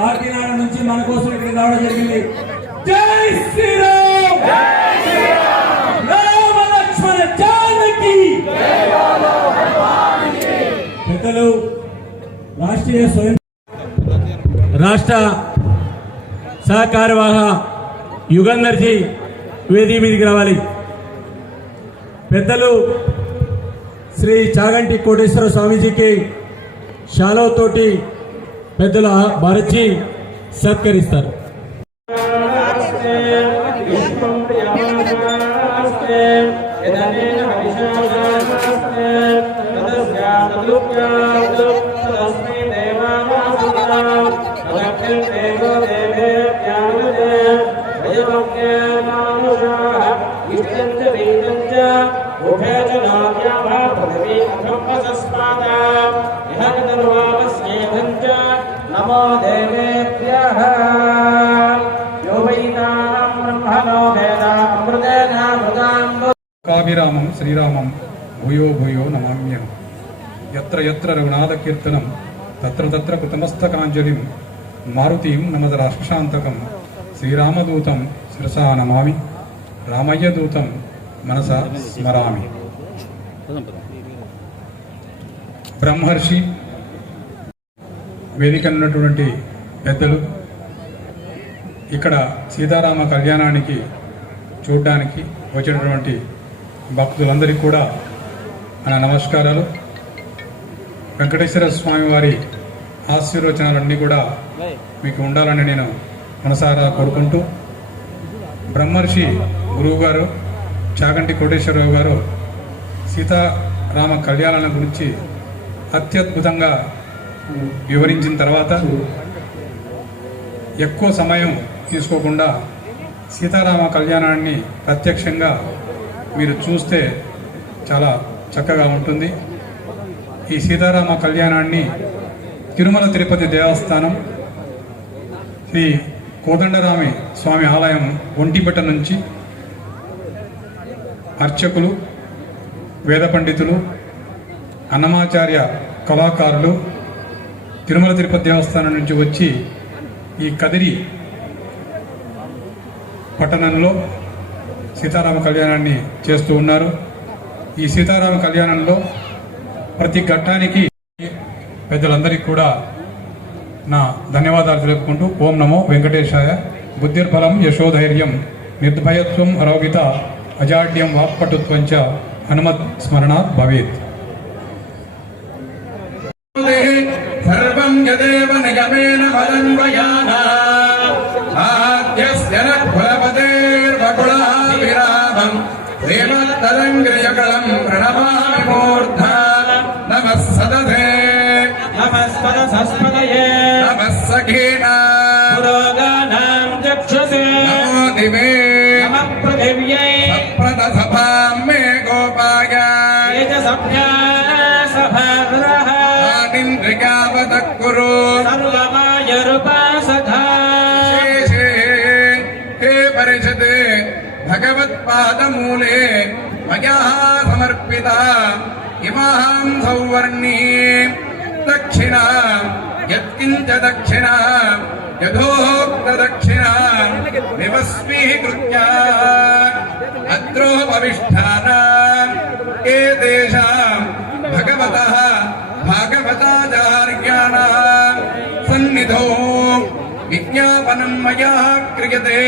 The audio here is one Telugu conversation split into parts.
కాకినాడ నుంచి మన కోసం ఇక్కడ రావడం జరిగింది. జై శ్రీరామ్, రామ లక్ష్మణ జానకి. పెద్దలు రాష్ట్రీయ స్వయం రాష్ట్ర సహకారవాహ యుగంధర్జీ వేదిక మీదకి రావాలి. పెద్దలు శ్రీ చాగంటి కోటేశ్వర స్వామీజీకి శాలువాతోటి పెద్దల భారతి సత్కరిస్తారు. नमो देवेभ्यः यो वैतानं ब्रह्मणो वेदामृतेनामृतां काव्यरामं श्रीरामं भूयो भूयो नमाम्यहं यत्र यत्र रघुनाथकीर्तनं तत्र तत्र कृतमस्तकाञ्जलिं मारुतिं नमद राक्षसान्तकं श्रीरामदूतं शिरसा नमामि रामय्यदूतं मनसा स्मरामि. బ్రహ్మర్షి వేదిక ఉన్నటువంటి పెద్దలు, ఇక్కడ సీతారామ కళ్యాణానికి చూడడానికి వచ్చినటువంటి భక్తులందరికీ కూడా మన నమస్కారాలు. వెంకటేశ్వర స్వామి వారి ఆశీర్వచనాలన్నీ కూడా మీకు ఉండాలని నేను మనసారా కోరుకుంటూ, బ్రహ్మర్షి గురువు గారు చాగంటి కోటేశ్వరరావు గారు సీతారామ కళ్యాణాల గురించి అత్యద్భుతంగా వివరించిన తర్వాత ఎక్కువ సమయం తీసుకోకుండా సీతారామ కళ్యాణాన్ని ప్రత్యక్షంగా మీరు చూస్తే చాలా చక్కగా ఉంటుంది. ఈ సీతారామ కళ్యాణాన్ని తిరుమల తిరుపతి దేవస్థానం శ్రీ కోదండరామి స్వామి ఆలయం ఒంటిపేట నుంచి అర్చకులు, వేద పండితులు, అన్నమాచార్య కళాకారులు తిరుమల తిరుపతి దేవస్థానం నుంచి వచ్చి ఈ కదిరి పట్టణంలో సీతారామ కళ్యాణాన్ని చేస్తూ ఉన్నారు. ఈ సీతారామ కళ్యాణంలో ప్రతి ఘట్టానికి పెద్దలందరికీ కూడా నా ధన్యవాదాలు తెలుపుకుంటూ, ఓం నమో వెంకటేశాయ. బుద్ధిర్బలం యశోధైర్యం నిర్భయత్వం అరోగిత అజాడ్యం వాక్పటుత్వంచ హనుమత్ స్మరణాత్ భవేత్. सर्वं यदेव निगमेन वदन्वयाना आद्यस्य न कुलपतेर्वकुलाभिरामं श्रीमत्तरङ्गिरियुगलं प्रणमामि मूर्धा. नमः सदधे नमः सदसस्पदये नमः सखीनां पुरोगानां चक्षुषे नमो दिवे नमः पृथिव्यै सप्रतसभां मे गोपाय तेजसभ्या सभाग्रः आदिन्द्रियावतः कुरु सर्वमायरुपासधा. शेषे हे परिषदे भगवत्पादमूले मया समर्पिता इमां सौवर्णीं दक्षिणा यत्किञ्च दक्षिणा यथोक्तदक्षिणा निवस्वीकृत्य अत्रोपविष्टानाम् एतेषां भगवतः भागवताचार्याणां सन्निधौ विज्ञापनं मया क्रियते.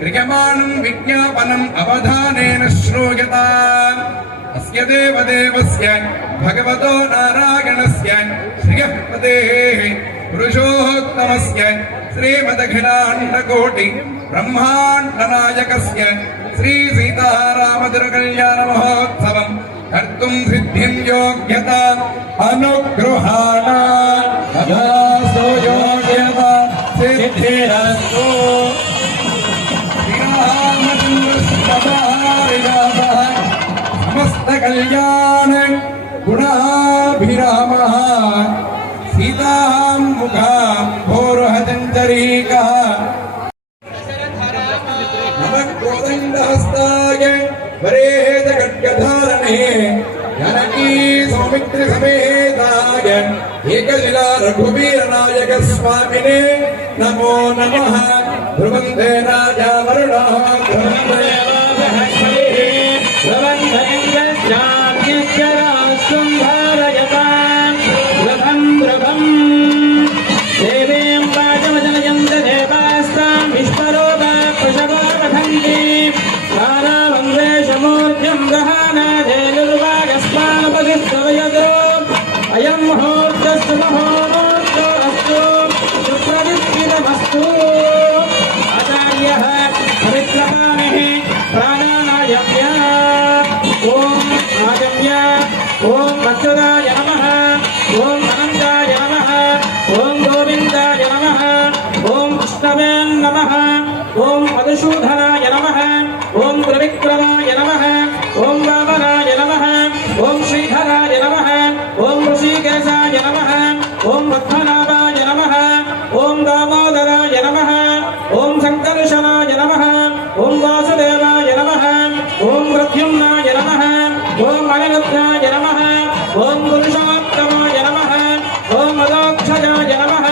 क्रियमाणं विज्ञापनम् अवधानेन श्रूयताम्. अस्य देवदेवस्य भगवतो नारायणस्य श्रियःपतेः पुरुषोत्तमस्य श्रीमदखिलाण्डकोटि ब्रह्माण्डनायकस्य श्री सीतारामतिरुकल्याणमहोत्सवं कर्तुं सिद्धिं योग्यता अनुगृहाणा तदास्तु योग्यता सिद्धिरस्तु. समस्त कल्याण गुणाभिराम सीताभिरामः सीतां मुखां भोरुहचञ्चरीकः नमः कोदण्डहस्ताय वरेद खड्गधारणे जानकी सौमित्र समेताय एकशिला रघुवीर नायक स्वामिने नमो नमः ध्रुवन्ते राजा वरुणः अयं मुहूर्तस्तु मुहूर्तोऽस्तु सुप्रदीप्तितमस्तु आचार्यः पवित्रपाणिः प्राणानायम्य ॐ आगम्य ॐ अच्युताय नमः ॐ अनन्ताय नमः ॐ गोविन्दाय नमः ॐ विष्णवे नमः ॐ मधुसूदनाय नमः ॐ त्रिविक्रमाय नमः ॐ वामनाय नमः ॐ श्रीधराय नमः ॐ ऋषिकेशाय नमः ॐ पद्मनाभाय नमः ॐ दामोदराय नमः ॐ शङ्कर्षणाय नमः ॐ वासुदेवाय नमः ॐ प्रद्युम्नाय नमः ॐ अनिरुद्धाय नमः ॐ पुरुषोत्तमाय नमः ॐ मदोक्षजाय नमः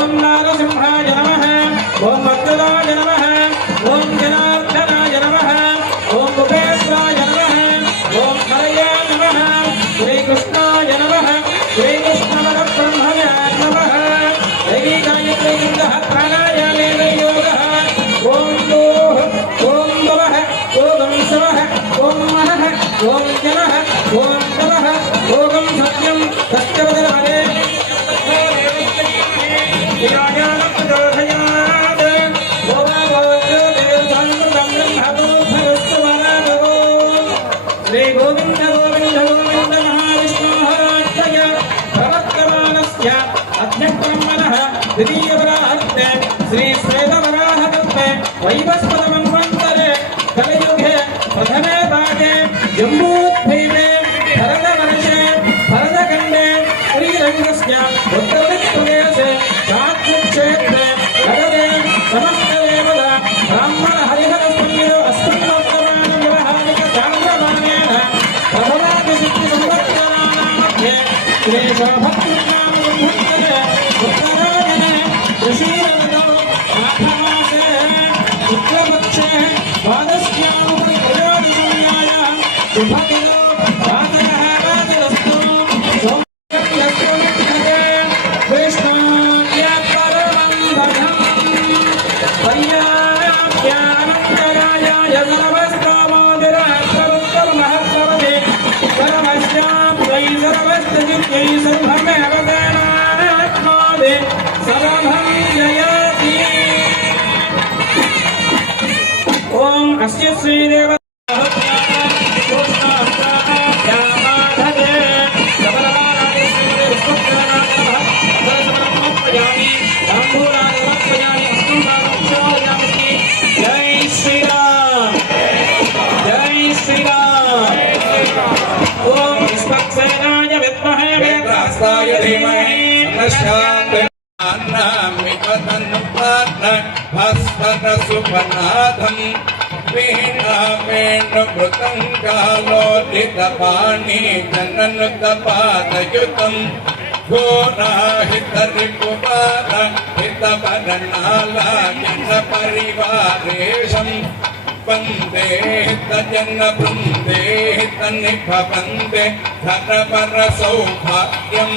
ॐ नारसिंहाय नमः ॐ अच्युताय नमः ॐ जनार्दनाय नमः ॐ उपेन्द्राय नमः ॐ हरये नमः श्रीकृष्णाय नमः श्रीकृष्णपरब्रह्मणे नमः दैवीगायत्रीन्दः प्राणायामेन योगः ॐ दोः ॐ भवः ॐ शिवः ॐ महः ॐ जनः ॐ तवः ॐ सत्यं सत्यवदनहरे श्री गोविंद गोविंद गोविंद महाविष्णोः प्रवर्तमानस्य अध्यक्रमणः द्वितीयवराहत्ते श्री श्वेतवराहकल्पे वैवस्वतमन्वन्तरे कलियुगे प्रथमे भागे जम्बूद्वीपे भरतवर्षे भरतखण्डे श्रीरङ्गस्य उत्तरप्रदेशे चात्मक्षेत्रे नगरे समस्तदेवता ब्राह्मण हरिहरस्पन्दिरो अस्मत्वर्तमान व्यवहारिक चान्द्रमानेन प्रभवादिसिद्धिसंवत्सराणामध्ये श्रीशोभक्तिनामसंवत्सरे उत्तरायणे ऋषीरवदौ माघमासे शुक्लपक्षे द्वादश्यामुपरि त्रयोदशम्यायां शुभदिनो वासरः वासरस्तु सौम्यस्तु विद्यते विष्णोर्य परमं भजम् पर्याप्यानन्तरायाय सर्वस्कामोदिरात्तरुत्तरमहत्तरते सर्वस्याप्यै सर्वस्तजित्यै सर्वमेव तेनात्मादि सर्वं जयति ॐ अस्य श्रीदेव जय श्री राम जय श्री राम ओम विश्वक्सेनाय विद्महे वेदास्ताय धीमहि भस्मनसुपनाथम् वीणावेणुमृतङ्गालोदितपाणि जननुतपादयुतम् घोराहितरिपुवार हितवरनाला जनपरिवारेशम् वन्दे हितजनवृन्दे हितनिभवन्दे धनवरसौभाग्यम्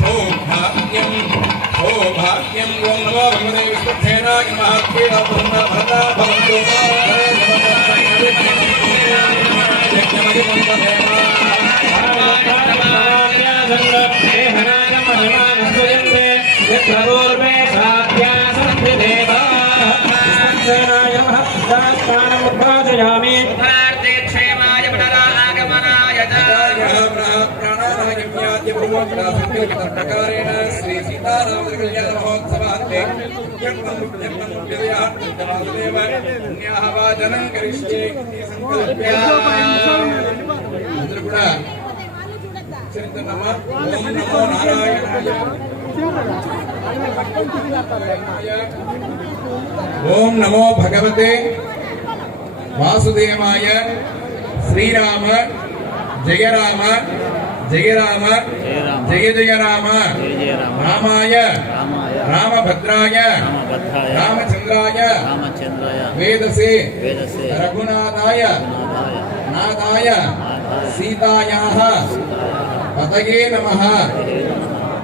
सौभाग्यम् सौभाग्यम् ॐ नमो भगवते विष्णुसेनाय महात्मेनभृन्दा भवन्तु पूर्वे साध्यासन्ति देवाय महत्तास्थानम् उद्भासयामि क्षेमाय पुनरागमनाय प्राणानायम्याद्यभूमप्रासङ्गिकतर्पकारेण श्री सीतारामकल्याण महोत्सवान्ते वासुदेव पुण्याहवाचनं करिष्ये संकल्प्य ఓం నమో నారాయణాయ ఓం నమో భగవతే వాసుదేవాయ శ్రీరామ జయ రామ జయ రామ జయ జయ రామ రామాయ రామభద్రాయ రామచంద్రాయ వేదసే రఘునాథాయ నాథాయ సీతాయాః పతయే నమః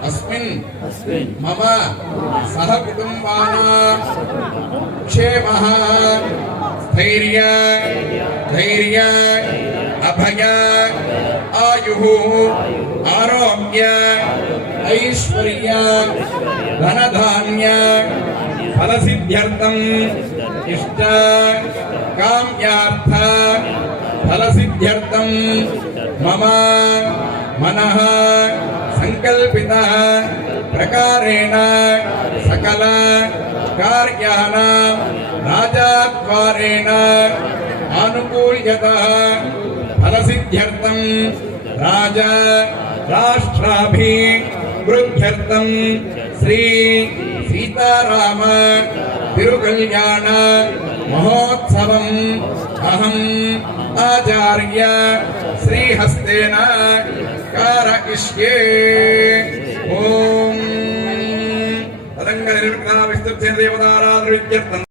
అస్మిన్ మమ సహ కుటుంబానాం క్షేమః స్థైర్య ధైర్య అభయ ఆయుః ఆరోగ్య ఐశ్వర్య ధనధాన్య ఫలసిద్ధ్యర్థం ఇష్ట కామ్యార్థ ఫలసిద్ధ్యర్థం మమ మనః సంకల్పిత ప్రకారేణ సకల కార్యాణాం రాజాద్వారేణ ఆనుకూల్యత ఫలసిద్ధ్యర్థం రాజ రాష్ట్రాభివృద్ధ్యర్థం శ్రీ సీతారామ తిరుకల్యాణ మహోత్సవం అహం ఆచార్య శ్రీహస్తేన కారయిష్యే. ఓం తదంగ నిర్విఘ్న విస్తృత్య దేవతారాధృత్యర్థం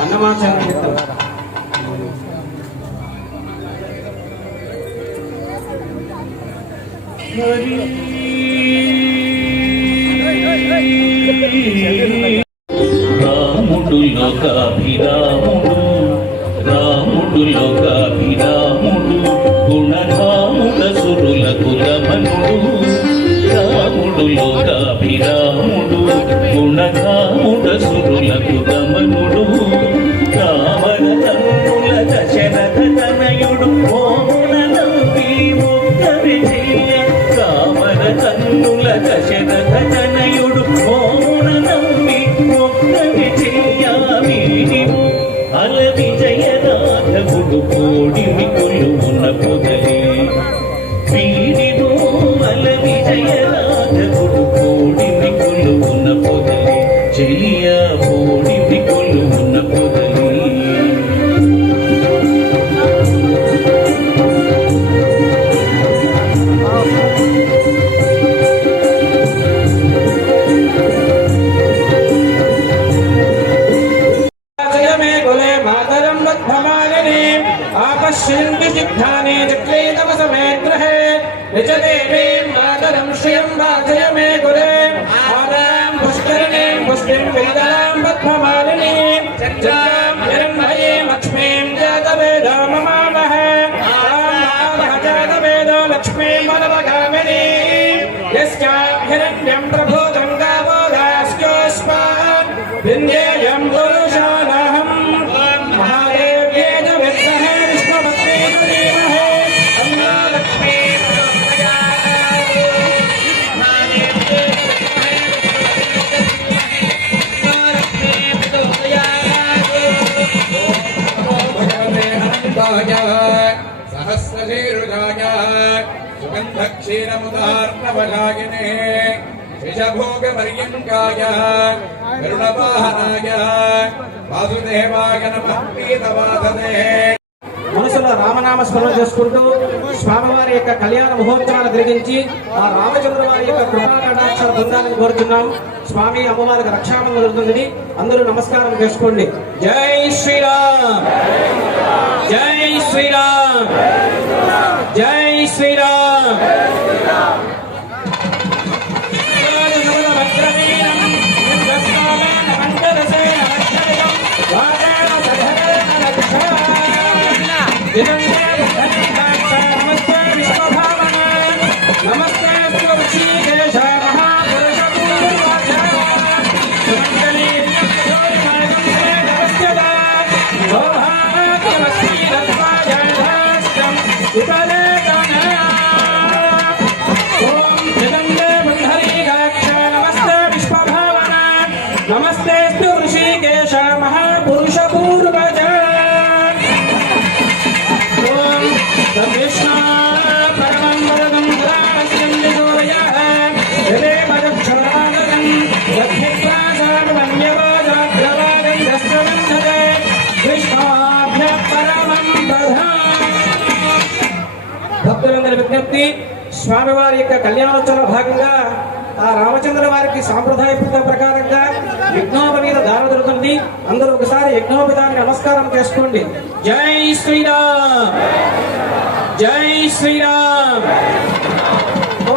అన్నమాచార్య రాముడు లోకాభిరాముడు రాముడు లోకాభిరాముడు గుణధాముడ సురులకు రమణుడు రాముడు లోకాభిరాముడు గుణధాముడ సురులకు రమణుడు రావణ తన్నుల దశరథ తనయుడు మోమున నవ్వి ముక్త విజయ రావణ తన్నుల దశరథ తనయుడు మోమున నవ్వి ముక్త విజయ వీడిము అల విజయనాథకుడు కోడిమి కొలువున పొదలి వీడిము అల విజయనాథకుడు కోడిమి కొలువున పొదలి చెయ్య కోడిమి కొలువున పొదలి ఆపశ్యంతి చిత్తానే చక్రే తవ సమేగ్రహే నిజ దేవీం మాతరం శ్రియం వాచయ మే కులే ఆదాం పుష్కరిణీం పుష్టిం వేదలాం పద్మమాలినీం చర్చాం హిరణ్మయీం లక్ష్మీం జాతవేదో మమావహే ఆమావహ జాతవేదో లక్ష్మీం వరవగామినీం యస్యాం హిరణ్యం ప్రభూతం గావో దాస్యోస్మాన్ వింధ్యేయం పురుషానహం మహాదేవ్యే చ విద్మహే విష్ణుపత్నే చ ధీమహి తన్నో లక్ష్మీ సహస్రశీరుజాయ సుగంధక్షీరముదార్ణవగాయనే విషభోగపర్యంకాయ గరుడవాహనాయ వాసుదేవాయ నమః పీతవాసనే. మనసులో రామనామ స్మరణ చేసుకుంటూ స్వామివారి యొక్క కళ్యాణ మహోత్సవాలు జరిగించి ఆ రామచంద్ర వారి యొక్క కృపా కటాక్ష బృందాలను కోరుతున్నాం. స్వామి అమ్మవారికి రక్షాబంధం జరుగుతుంది. అందరూ నమస్కారం చేసుకోండి. జై శ్రీరామ్, జై శ్రీరామ్, జై శ్రీరామ్. నమస్తే విశ్వభావన నమస్తే శ్రీకేశ మహాపురుష నమస్తే విశ్వభావన నమస్తే ఋషికేశ మహాపురుష పూర్వజ విజ్ఞప్తి, స్వామివారి యొక్క కళ్యాణోత్సవ భాగంగా ఆ రామచంద్ర వారికి సాంప్రదాయబద్ధ ప్రకారంగా యజ్ఞోపవీత దానం జరుగుతుంది. అందరూ ఒకసారి యజ్ఞోపదాన్ని నమస్కారం చేసుకోండి. జై శ్రీరామ్, జై శ్రీరామ్.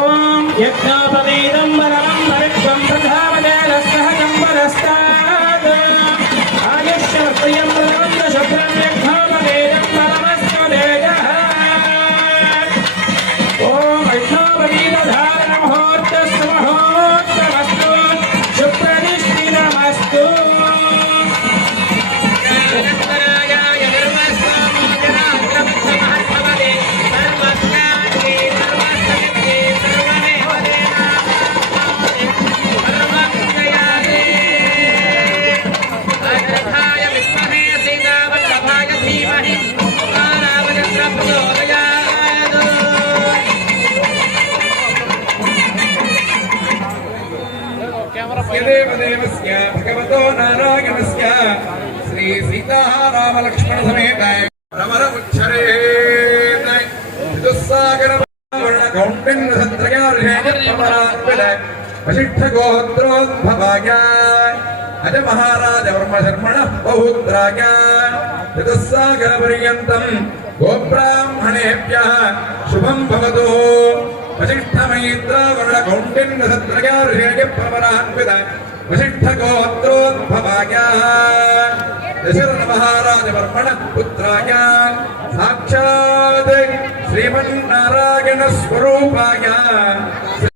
ఓం యజ్ఞోపవీతం వరం వరిత్వం ప్రధామజేలస్తహజం వరస్తాద్ ఆయుష్యవర్తయం ప్రవంద శుభ్రం యజ్ఞోపవీతం వరమస్తు తేజః. ఓం యజ్ఞోపవీత ధారణ ముహూర్తస్తు ముహూర్తమస్తు సుప్రతిష్ఠితమస్తు. देवदेवस्य भगवतो नारायणस्य श्री सीतारामलक्ष्मण समेत रमरमुच्छरेत् ऋतुस्सागर कौण्डिन्य सत्रयार्षेण वशिष्ठ गोत्रोद्भवाय अज महाराज वर्म शर्मणः बहुद्राय ऋतुस्सागर पर्यन्तम् गोब्राह्मणेभ्यः शुभं भवतु. वशिष्ठमैत्र वर्ण कौण्डिन्य सत्रयार्षेण प्रवरान्वित वशिष्ठ गोत्रोद्भवाय दशरथ महाराज वर्मण पुत्राय साक्षात् श्रीमन्नारायण स्वरूपाय